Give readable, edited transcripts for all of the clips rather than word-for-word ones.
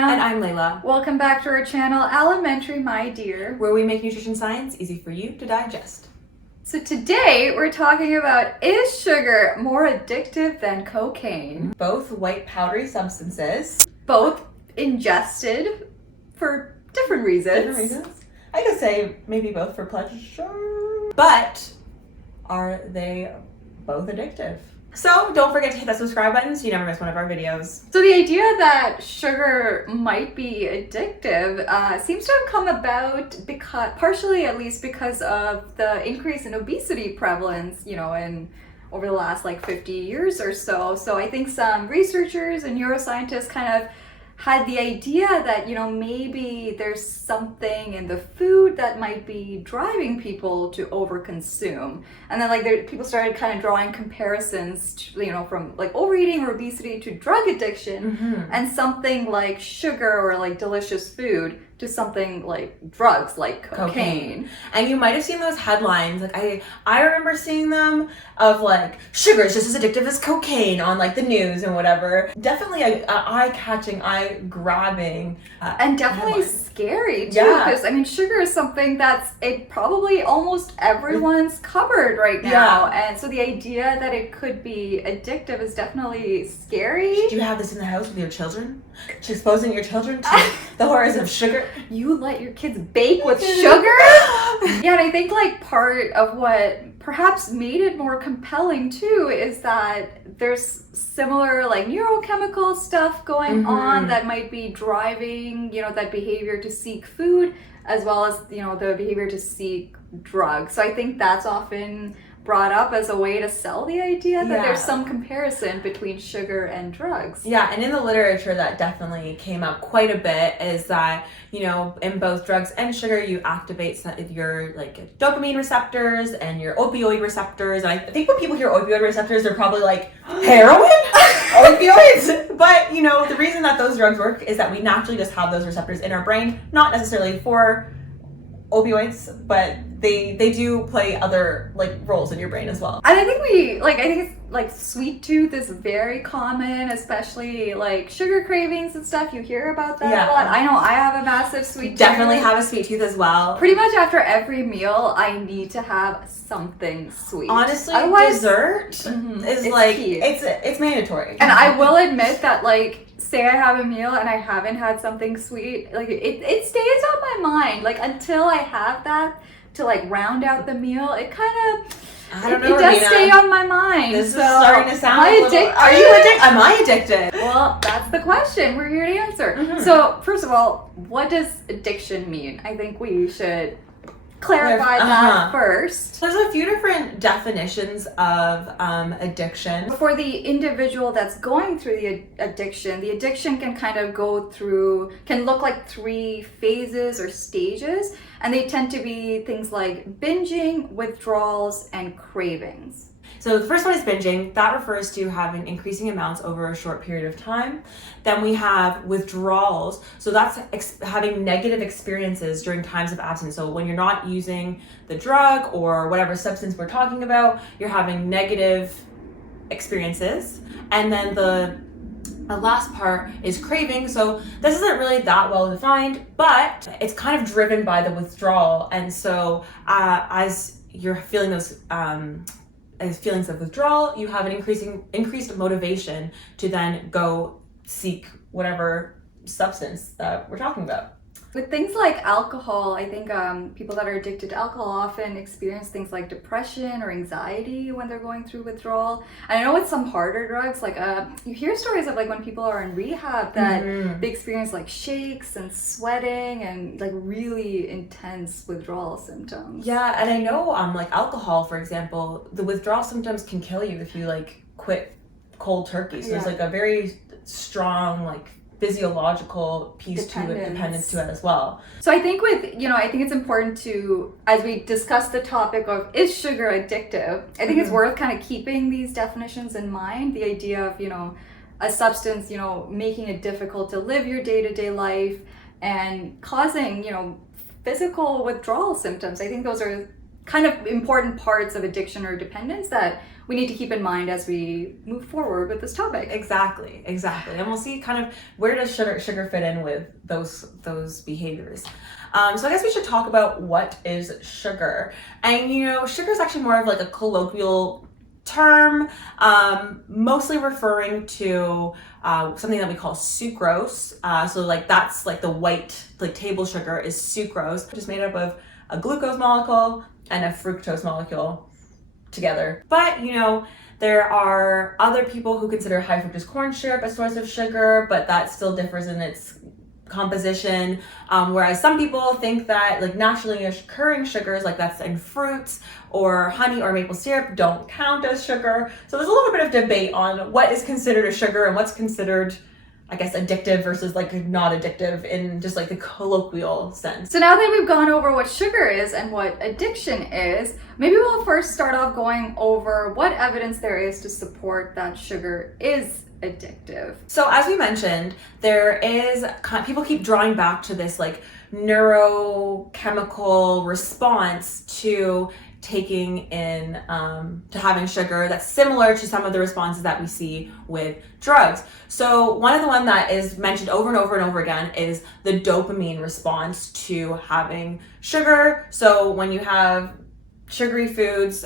And I'm Layla. Welcome back to our channel, Elementary My Dear, where we make nutrition science easy for you to digest. So today we're talking about, is sugar more addictive than cocaine? Both white powdery substances. Both ingested for different reasons. I could say maybe both for pleasure. But are they both addictive? So don't forget to hit that subscribe button so you never miss one of our videos. So the idea that sugar might be addictive seems to have come about partially at least because of the increase in obesity prevalence, over the last 50 years or so. So I think some researchers and neuroscientists kind of had the idea that, maybe there's something in the food that might be driving people to overconsume. And then people started kind of drawing comparisons to, from overeating or obesity to drug addiction, and something like sugar or delicious food to something like drugs, like cocaine. And you might have seen those headlines. I remember seeing them of sugar is just as addictive as cocaine on the news and whatever. Definitely eye-catching, eye-grabbing. And definitely scary too, Yeah. because sugar is something that's probably almost everyone's cupboard right now. Yeah. And so the idea that it could be addictive is definitely scary. Do you have this in the house with your children? Exposing your children to the horrors of sugar? You let your kids bake with sugar? Yeah, and I think part of what perhaps made it more compelling too is that there's similar neurochemical stuff going on that might be driving, that behavior to seek food, as well as, the behavior to seek drugs. So I think that's often brought up as a way to sell the idea that there's some comparison between sugar and drugs. Yeah, and in the literature that definitely came up quite a bit is that, in both drugs and sugar, you activate your dopamine receptors and your opioid receptors. And I think when people hear opioid receptors, they're probably heroin? Opioids? But, the reason that those drugs work is that we naturally just have those receptors in our brain, not necessarily for opioids, but they do play other roles in your brain as well. And I think it's sweet tooth is very common, especially sugar cravings and stuff. You hear about that a lot. I know I have a massive sweet tooth. Definitely have a sweet tooth as well. Pretty much after every meal, I need to have something sweet. Honestly, otherwise, dessert is it's mandatory. And I will admit that say I have a meal and I haven't had something sweet, it stays on my mind until I have that to round out the meal. It kind of it does stay on my mind. This is starting to sound Are you addicted? Am I addicted? Well, that's the question we're here to answer. So first of all, what does addiction mean? I think we should clarify that first. There's a few different definitions of addiction. For the individual that's going through the addiction can kind of can look like 3 phases or stages, and they tend to be things like binging, withdrawals, and cravings. So the first one is binging. That refers to having increasing amounts over a short period of time. Then we have withdrawals. So that's having negative experiences during times of absence. So when you're not using the drug or whatever substance we're talking about, you're having negative experiences. And then the last part is craving. So this isn't really that well defined, but it's kind of driven by the withdrawal. And so as you're feeling those as feelings of withdrawal, you have an increased motivation to then go seek whatever substance that we're talking about. With things like alcohol, I think people that are addicted to alcohol often experience things like depression or anxiety when they're going through withdrawal. And I know with some harder drugs, you hear stories of when people are in rehab that they experience shakes and sweating and really intense withdrawal symptoms. Yeah, and I know alcohol, for example, the withdrawal symptoms can kill you if you quit cold turkey. So there's a very strong physiological piece to it, dependence to it as well. So I think I think it's important to, as we discuss the topic of is sugar addictive, I think it's worth kind of keeping these definitions in mind. The idea of, a substance, making it difficult to live your day-to-day life and causing, physical withdrawal symptoms. I think those are kind of important parts of addiction or dependence that we need to keep in mind as we move forward with this topic. Exactly. And we'll see kind of where does sugar fit in with those behaviors. So I guess we should talk about what is sugar. And sugar is actually more of like a colloquial term, mostly referring to something that we call sucrose. So like that's like the white like table sugar is sucrose, just made up of a glucose molecule and a fructose molecule together. But there are other people who consider high fructose corn syrup a source of sugar, but that still differs in its composition, whereas some people think that like naturally occurring sugars, like that's in fruits or honey or maple syrup, don't count as sugar. So there's a little bit of debate on what is considered a sugar and what's considered, I guess, addictive versus like not addictive in just like the colloquial sense. So now that we've gone over what sugar is and what addiction is, maybe we'll first start off going over what evidence there is to support that sugar is addictive. So as we mentioned, there is, people keep drawing back to this like neurochemical response to taking in, to having sugar that's similar to some of the responses that we see with drugs. So one that is mentioned over and over and over again is the dopamine response to having sugar. So when you have sugary foods,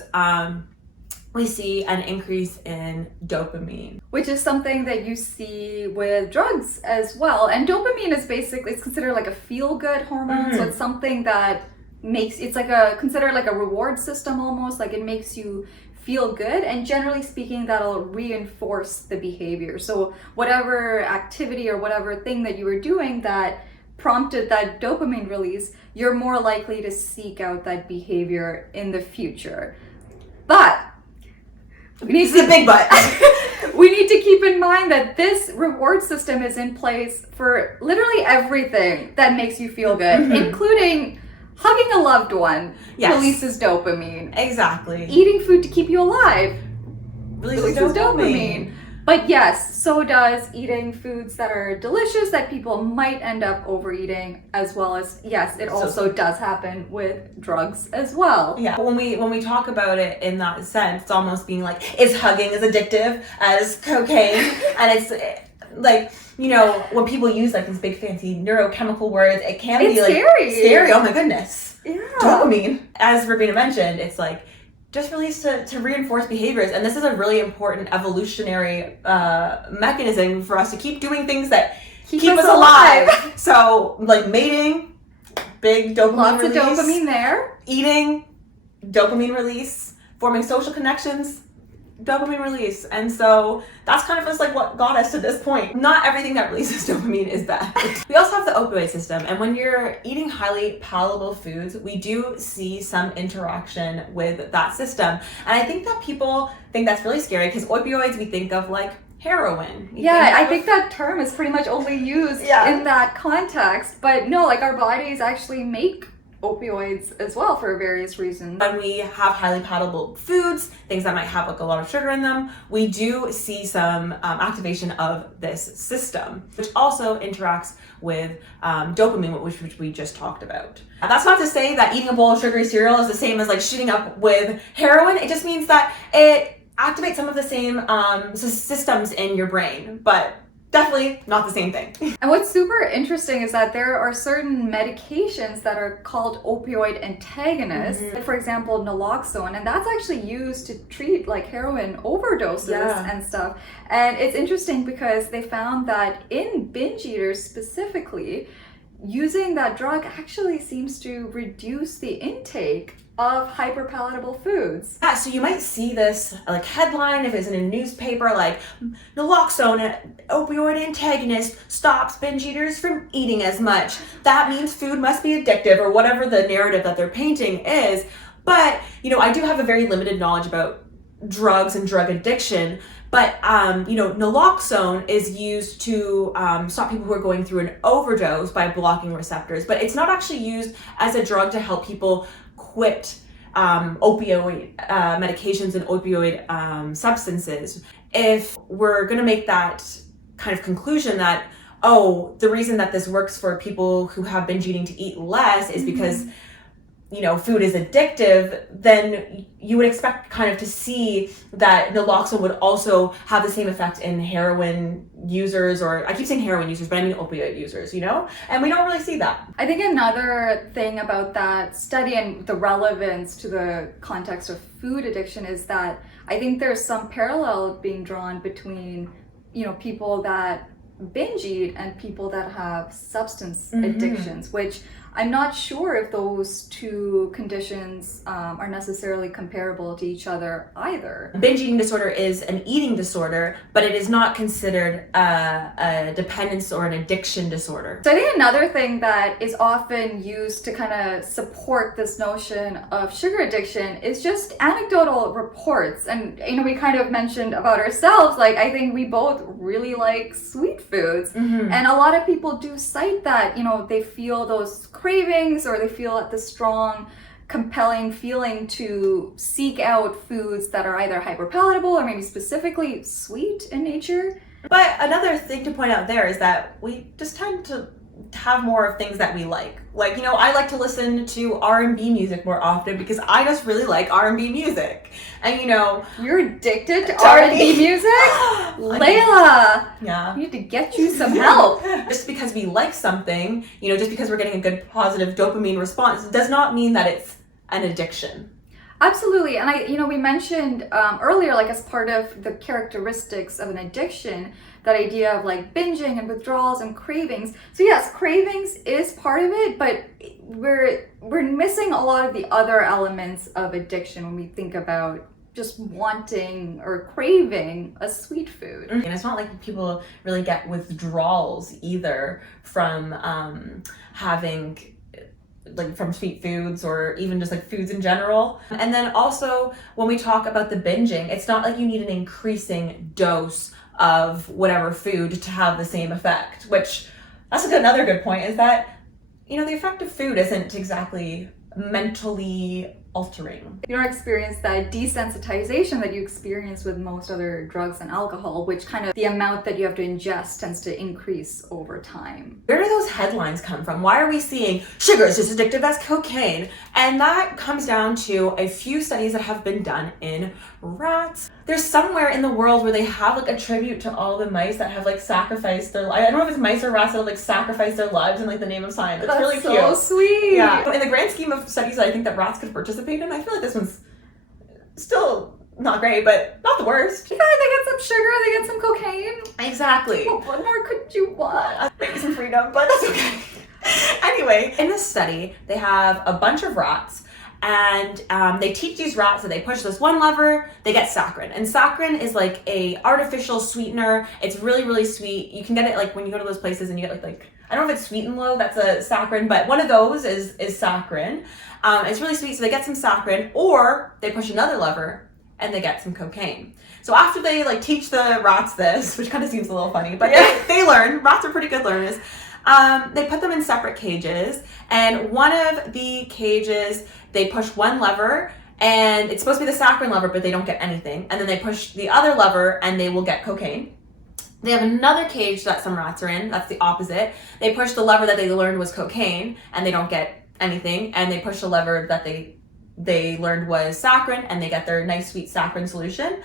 we see an increase in dopamine. Which is something that you see with drugs as well. And dopamine is basically, it's considered like a feel-good hormone. So it's something that it's like considered like a reward system almost, like it makes you feel good. And generally speaking, that'll reinforce the behavior. So whatever activity or whatever thing that you were doing that prompted that dopamine release, you're more likely to seek out that behavior in the future. But this is a big but. We need to keep in mind that this reward system is in place for literally everything that makes you feel good, including hugging a loved one releases dopamine. Exactly. Eating food to keep you alive releases dopamine. But yes, so does eating foods that are delicious that people might end up overeating, as well as, yes, it also does happen with drugs as well. Yeah, when we talk about it in that sense, it's almost being like, is hugging as addictive as cocaine? And it's like, when people use like these big fancy neurochemical words, it can be like scary. Oh my goodness. Yeah. Dopamine, as Rabina mentioned, it's like just released to reinforce behaviors. And this is a really important evolutionary mechanism for us to keep doing things that keep us alive. So like mating, big dopamine release. Lots of dopamine there. Eating, dopamine release. Forming social connections, dopamine release. And so that's kind of just like what got us to this point. Not everything that releases dopamine is bad. We also have the opioid system, and when you're eating highly palatable foods, we do see some interaction with that system. And I think that people think that's really scary because opioids, we think of like heroin. I think that term is pretty much only used in that context. But no, like our bodies actually make opioids as well for various reasons. When we have highly palatable foods, things that might have like a lot of sugar in them, we do see some activation of this system, which also interacts with dopamine, which we just talked about. That's not to say that eating a bowl of sugary cereal is the same as like shooting up with heroin. It just means that it activates some of the same systems in your brain, but definitely not the same thing. And what's super interesting is that there are certain medications that are called opioid antagonists, for example, naloxone, and that's actually used to treat like heroin overdoses and stuff. And it's interesting because they found that in binge eaters specifically, using that drug actually seems to reduce the intake of hyperpalatable foods. Yeah, so you might see this like headline if it's in a newspaper, like naloxone, opioid antagonist, stops binge eaters from eating as much. That means food must be addictive, or whatever the narrative that they're painting is. But I do have a very limited knowledge about drugs and drug addiction. But naloxone is used to stop people who are going through an overdose by blocking receptors. But it's not actually used as a drug to help people quit opioid medications and opioid substances. If we're going to make that kind of conclusion that, the reason that this works for people who have binge eating to eat less is because food is addictive, then you would expect kind of to see that naloxone would also have the same effect in heroin users, or I keep saying heroin users, but I mean opioid users, and we don't really see that. I think another thing about that study and the relevance to the context of food addiction is that I think there's some parallel being drawn between, people that binge eat and people that have substance addictions, which I'm not sure if those two conditions are necessarily comparable to each other either. Binge eating disorder is an eating disorder, but it is not considered a dependence or an addiction disorder. So I think another thing that is often used to kind of support this notion of sugar addiction is just anecdotal reports. And, we kind of mentioned about ourselves, like I think we both really like sweet foods. And a lot of people do cite that, they feel those cravings, or they feel the strong, compelling feeling to seek out foods that are either hyperpalatable or maybe specifically sweet in nature. But another thing to point out there is that we just tend to have more of things that we like. Like, I like to listen to R&B music more often because I just really like R&B music. And you're addicted to R&B music? Layla! Yeah. I need to get you some help. Just because we like something, just because we're getting a good positive dopamine response does not mean that it's an addiction. Absolutely. And we mentioned earlier, like as part of the characteristics of an addiction, that idea of like binging and withdrawals and cravings. So yes, cravings is part of it, but we're missing a lot of the other elements of addiction when we think about just wanting or craving a sweet food. And it's not like people really get withdrawals either from having from sweet foods, or even just like foods in general. And then also when we talk about the binging, it's not like you need an increasing dose of whatever food to have the same effect, which that's another good point, is that the effect of food isn't exactly mentally altering. You don't experience that desensitization that you experience with most other drugs and alcohol, which kind of the amount that you have to ingest tends to increase over time. Where do those headlines come from? Why are we seeing sugar is just addictive as cocaine? And that comes down to a few studies that have been done in rats. There's somewhere in the world where they have like a tribute to all the mice that have like sacrificed their lives. I don't know if it's mice or rats that have like sacrificed their lives in like the name of science. It's really cute. That's so sweet. Yeah. In the grand scheme of studies that I think that rats could participate in, I feel like this one's still not great, but not the worst. Yeah, they get some sugar, they get some cocaine. Exactly. What more could you want? Maybe some freedom, but that's okay. Anyway, in this study, they have a bunch of rats, and they teach these rats that they push this one lever, they get saccharin. And saccharin is like a artificial sweetener. It's really, really sweet. You can get it like when you go to those places and you get like I don't know if it's Sweet and Low, that's a saccharin, but one of those is saccharin. It's really sweet, so they get some saccharin, or they push another lever and they get some cocaine. So after they like teach the rats this, which kind of seems a little funny, but they learn. Rats are pretty good learners. They put them in separate cages, and one of the cages, they push one lever, and it's supposed to be the saccharin lever, but they don't get anything. And then they push the other lever, and they will get cocaine. They have another cage that some rats are in, that's the opposite. They push the lever that they learned was cocaine, and they don't get anything. And they push the lever that they learned was saccharin, and they get their nice sweet saccharin solution.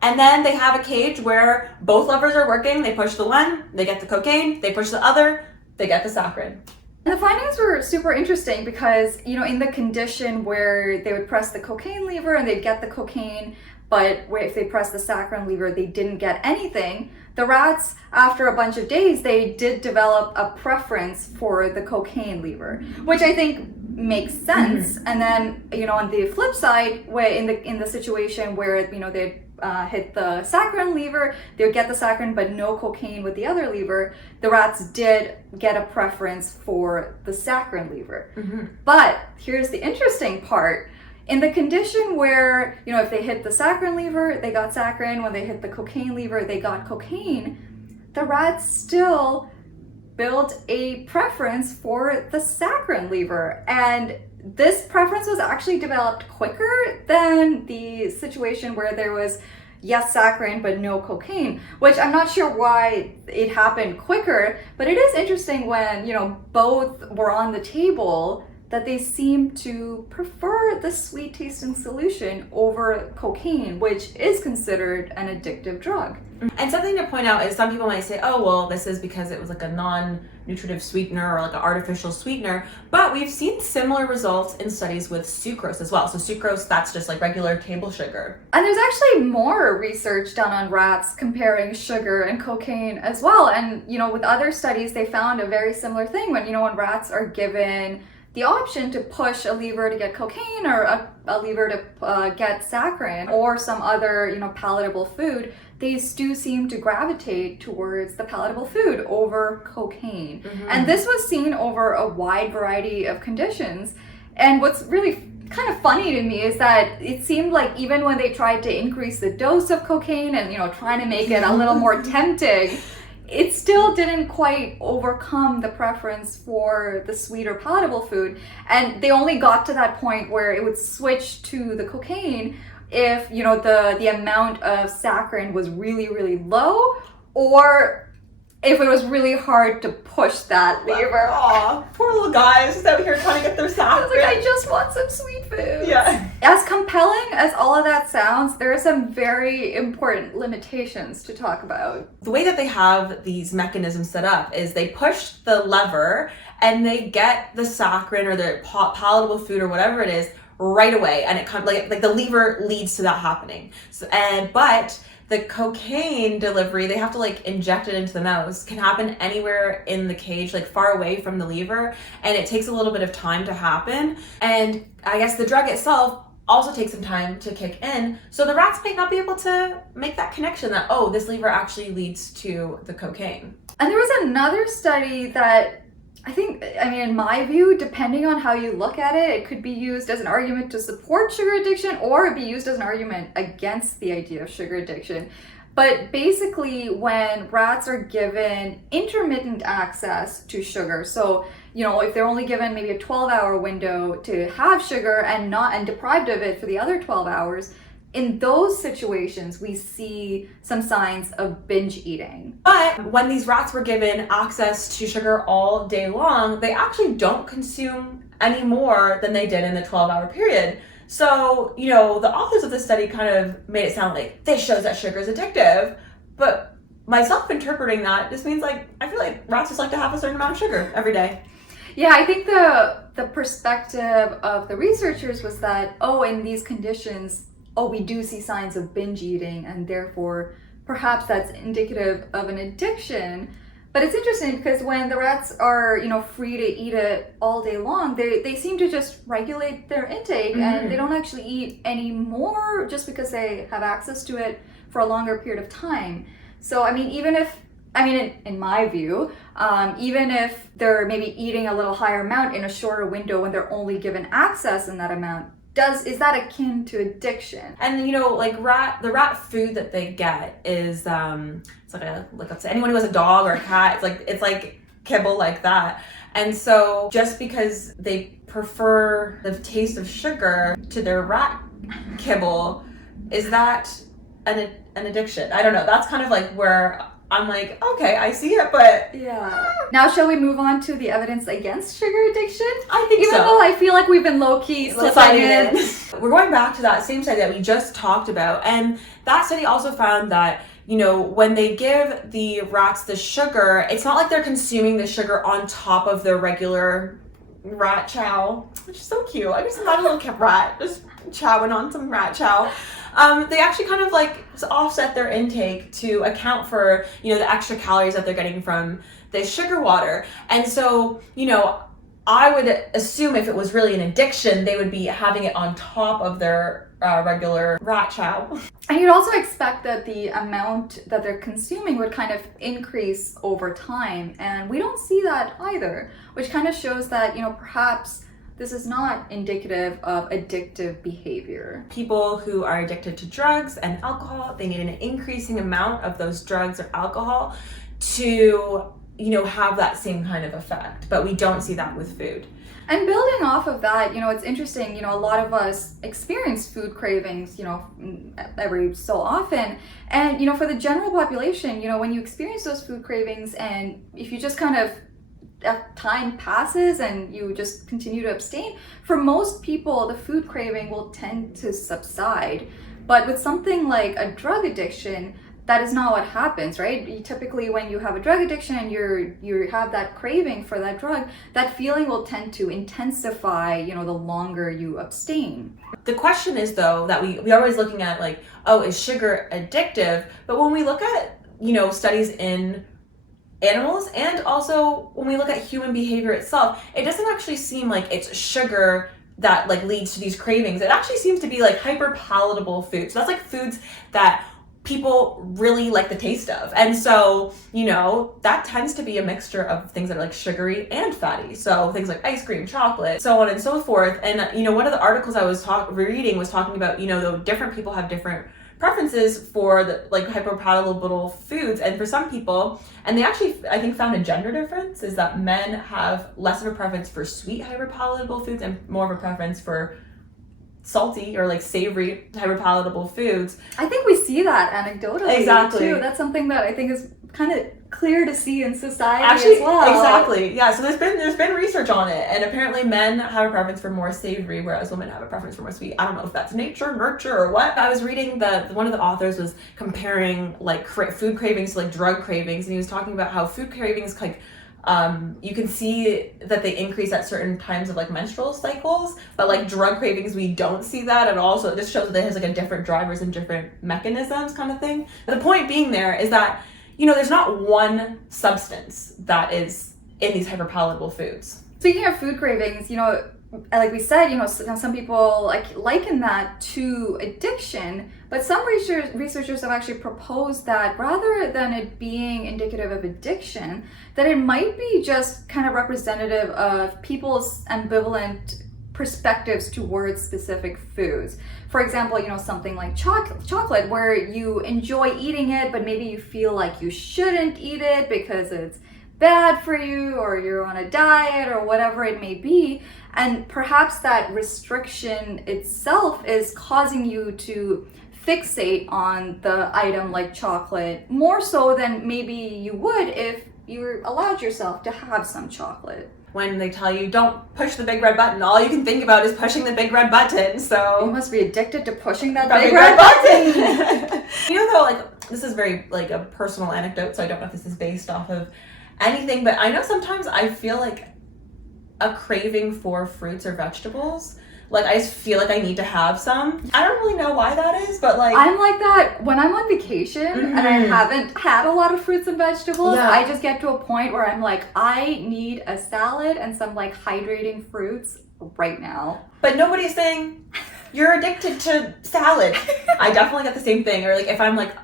And then they have a cage where both levers are working. They push the one, they get the cocaine. They push the other, they get the saccharin. And the findings were super interesting because, you know, in the condition where they would press the cocaine lever and they'd get the cocaine, but if they pressed the saccharin lever, they didn't get anything. The rats, after a bunch of days, they did develop a preference for the cocaine lever, which I think makes sense. Mm-hmm. And then, you know, on the flip side, where in the situation where, you know, they hit the saccharin lever, they would get the saccharin but no cocaine with the other lever, the rats did get a preference for the saccharin lever. Mm-hmm. But here's the interesting part. In the condition where, you know, if they hit the saccharin lever, they got saccharin. When they hit the cocaine lever, they got cocaine. The rats still built a preference for the saccharin lever. And this preference was actually developed quicker than the situation where there was, yes, saccharin, but no cocaine, which I'm not sure why it happened quicker, but it is interesting when, you know, both were on the table, that they seem to prefer the sweet tasting solution over cocaine, which is considered an addictive drug. And something to point out is some people might say, oh, well, this is because it was like a non-nutritive sweetener or like an artificial sweetener. But we've seen similar results in studies with sucrose as well. So sucrose, that's just like regular table sugar. And there's actually more research done on rats comparing sugar and cocaine as well. And, with other studies, they found a very similar thing when rats are given the option to push a lever to get cocaine or a lever to get saccharin or some other, palatable food, they do seem to gravitate towards the palatable food over cocaine. And this was seen over a wide variety of conditions. And what's really kind of funny to me is that it seemed like even when they tried to increase the dose of cocaine and, trying to make it a little more tempting, it still didn't quite overcome the preference for the sweeter palatable food. And they only got to that point where it would switch to the cocaine if, the amount of saccharin was really, really low, or if it was really hard to push that lever. Aw, poor little guys just out here trying to get their saccharin. I was like, I just want some sweet food. Yeah. As compelling as all of that sounds, there are some very important limitations to talk about. The way that they have these mechanisms set up is they push the lever and they get the saccharin or the palatable food or whatever it is right away, and it comes like the lever leads to that happening. But the cocaine delivery, they have to like inject it into the mouse, can happen anywhere in the cage, like far away from the lever, and it takes a little bit of time to happen. And I guess the drug itself also takes some time to kick in, so the rats might not be able to make that connection that, oh, this lever actually leads to the cocaine. And there was another study that in my view, depending on how you look at it, it could be used as an argument to support sugar addiction, or it'd be used as an argument against the idea of sugar addiction. But basically, when rats are given intermittent access to sugar, so if they're only given maybe a 12-hour window to have sugar and deprived of it for the other 12 hours, in those situations, we see some signs of binge eating. But when these rats were given access to sugar all day long, they actually don't consume any more than they did in the 12-hour period. So, the authors of this study kind of made it sound like this shows that sugar is addictive. But myself interpreting that just means I feel like rats just like to have a certain amount of sugar every day. Yeah, I think the perspective of the researchers was that, in these conditions, we do see signs of binge eating, and therefore perhaps that's indicative of an addiction. But it's interesting because when the rats are, free to eat it all day long, they seem to just regulate their intake, and they don't actually eat any more just because they have access to it for a longer period of time. So, in my view, even if they're maybe eating a little higher amount in a shorter window when they're only given access in that amount, is that akin to addiction? And the rat food that they get is it's like let's say anyone who has a dog or a cat, it's like kibble like that. And so just because they prefer the taste of sugar to their rat kibble, is that an addiction? I don't know. That's kind of like where I'm like, okay, I see it, but yeah. Now, shall we move on to the evidence against sugar addiction? I think Even though I feel like we've been low-key slipping in. We're going back to that same study that we just talked about, and that study also found that when they give the rats the sugar, it's not like they're consuming the sugar on top of their regular rat chow, which is so cute. I just imagine a little rat just chowing on some rat chow. They actually kind of offset their intake to account for, the extra calories that they're getting from the sugar water. And so, I would assume if it was really an addiction, they would be having it on top of their regular rat chow. And you'd also expect that the amount that they're consuming would kind of increase over time. And we don't see that either, which kind of shows that, perhaps this is not indicative of addictive behavior. People who are addicted to drugs and alcohol, they need an increasing amount of those drugs or alcohol to, have that same kind of effect. But we don't see that with food. And building off of that, it's interesting, a lot of us experience food cravings, every so often. And, for the general population, when you experience those food cravings and if you just kind of time passes and you just continue to abstain, for most people, the food craving will tend to subside. But with something like a drug addiction, that is not what happens, right? Typically, when you have a drug addiction and you have that craving for that drug, that feeling will tend to intensify, the longer you abstain. The question is, though, that we are always looking at like, oh, is sugar addictive? But when we look at, studies in animals, and also when we look at human behavior itself, it doesn't actually seem like it's sugar that like leads to these cravings. It actually seems to be like hyper palatable foods. So that's like foods that people really like the taste of. And so, that tends to be a mixture of things that are like sugary and fatty. So things like ice cream, chocolate, so on and so forth. And, one of the articles I was reading was talking about, though different people have different preferences for the like hyperpalatable foods. And for some people, and they actually, I think, found a gender difference, is that men have less of a preference for sweet hyperpalatable foods and more of a preference for salty or like savory hyperpalatable foods. I think we see that anecdotally exactly too. That's something that I think is kind of clear to see in society actually, as well. Exactly. Yeah. So there's been research on it, and apparently men have a preference for more savory, whereas women have a preference for more sweet. I don't know if that's nature, nurture, or what. I was reading one of the authors was comparing like food cravings to like drug cravings, and he was talking about how food cravings like you can see that they increase at certain times of like menstrual cycles, but like drug cravings, we don't see that at all. So it just shows that it has like a different drivers and different mechanisms kind of thing. But the point being there is that, there's not one substance that is in these hyperpalatable foods. Speaking of food cravings, like we said, some people liken that to addiction, but some researchers have actually proposed that rather than it being indicative of addiction, that it might be just kind of representative of people's ambivalent perspectives towards specific foods. For example, something like chocolate, where you enjoy eating it, but maybe you feel like you shouldn't eat it because it's bad for you, or you're on a diet, or whatever it may be. And perhaps that restriction itself is causing you to fixate on the item like chocolate more so than maybe you would if you allowed yourself to have some chocolate. When they tell you don't push the big red button, all you can think about is pushing the big red button. So you must be addicted to pushing that big red button. Though, like, this is very like a personal anecdote, so I don't know if this is based off of anything, but I know sometimes I feel like a craving for fruits or vegetables. Like, I just feel like I need to have some. I don't really know why that is, but like... I'm like that when I'm on vacation and I haven't had a lot of fruits and vegetables. Yeah. I just get to a point where I'm like, I need a salad and some like hydrating fruits right now. But nobody's saying you're addicted to salad. I definitely get the same thing. Or like if I'm like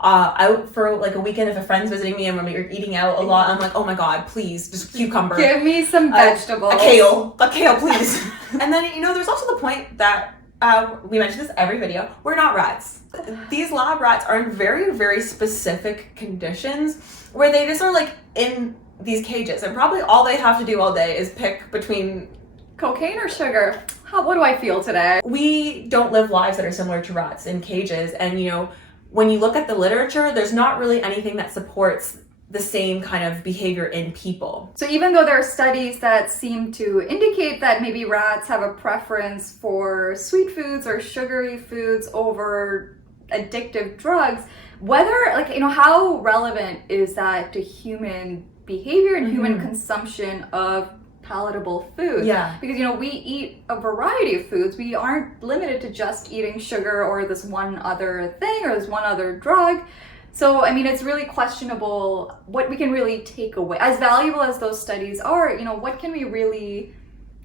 out for like a weekend, if a friend's visiting me and we're eating out a lot, I'm like, oh my god, please, just cucumber. Give me some vegetables. A kale, please. And then, there's also the point that we mention this every video, we're not rats. These lab rats are in very, very specific conditions where they just are like in these cages, and probably all they have to do all day is pick between cocaine or sugar. What do I feel today? We don't live lives that are similar to rats in cages, and when you look at the literature, there's not really anything that supports the same kind of behavior in people. So even though there are studies that seem to indicate that maybe rats have a preference for sweet foods or sugary foods over addictive drugs, whether, how relevant is that to human behavior and human consumption of palatable foods? Yeah. Because, we eat a variety of foods. We aren't limited to just eating sugar or this one other thing or this one other drug. So, it's really questionable what we can really take away. As valuable as those studies are, what can we really,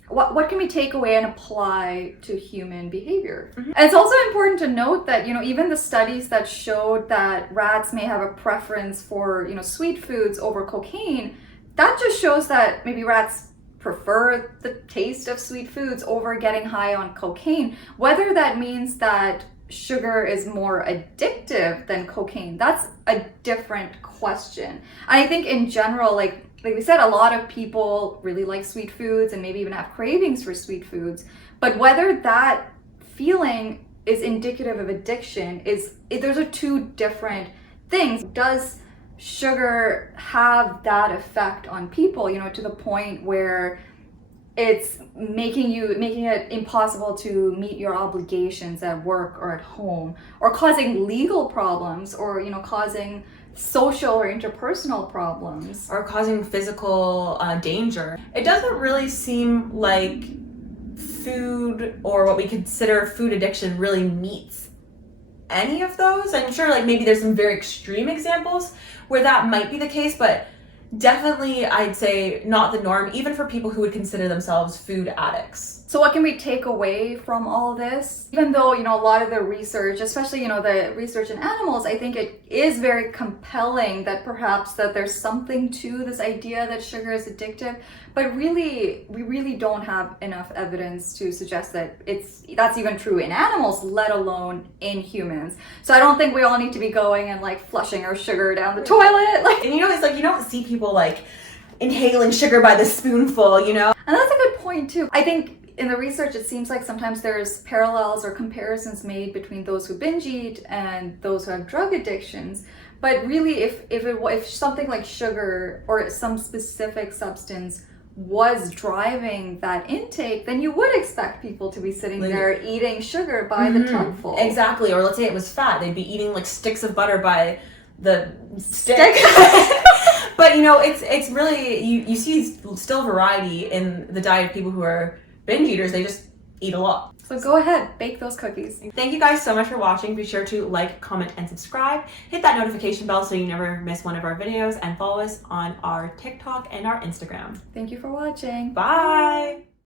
what can we take away and apply to human behavior? And it's also important to note that, even the studies that showed that rats may have a preference for, sweet foods over cocaine, that just shows that maybe rats prefer the taste of sweet foods over getting high on cocaine. Whether that means that sugar is more addictive than cocaine, that's a different question. And I think in general, like we said, a lot of people really like sweet foods and maybe even have cravings for sweet foods. But whether that feeling is indicative of addiction those are two different things. Does sugar have that effect on people, you know, to the point where it's making it impossible to meet your obligations at work or at home, or causing legal problems, or, you know, causing social or interpersonal problems, or causing physical danger. It doesn't really seem like food, or what we consider food addiction, really meets any of those. I'm sure like maybe there's some very extreme examples where that might be the case, but definitely I'd say not the norm, even for people who would consider themselves food addicts. So what can we take away from all this? Even though, you know, a lot of the research, especially, you know, the research in animals, I think it is very compelling that perhaps that there's something to this idea that sugar is addictive, but really, we really don't have enough evidence to suggest that that's even true in animals, let alone in humans. So I don't think we all need to be going and like flushing our sugar down the toilet. Like, and you know, it's like you don't see people like inhaling sugar by the spoonful, you know? And that's a good point too. I think in the research, it seems like sometimes there's parallels or comparisons made between those who binge eat and those who have drug addictions. But really, if something like sugar or some specific substance was driving that intake, then you would expect people to be sitting there eating sugar by the tubful. Exactly. Or let's say it was fat, they'd be eating like sticks of butter by the stick. But you know, it's really, you see still variety in the diet of people who are binge eaters. They just eat a lot. So go ahead, bake those cookies. Thank you guys so much for watching. Be sure to like, comment, and subscribe. Hit that notification bell so you never miss one of our videos, and follow us on our TikTok and our Instagram. Thank you for watching. Bye.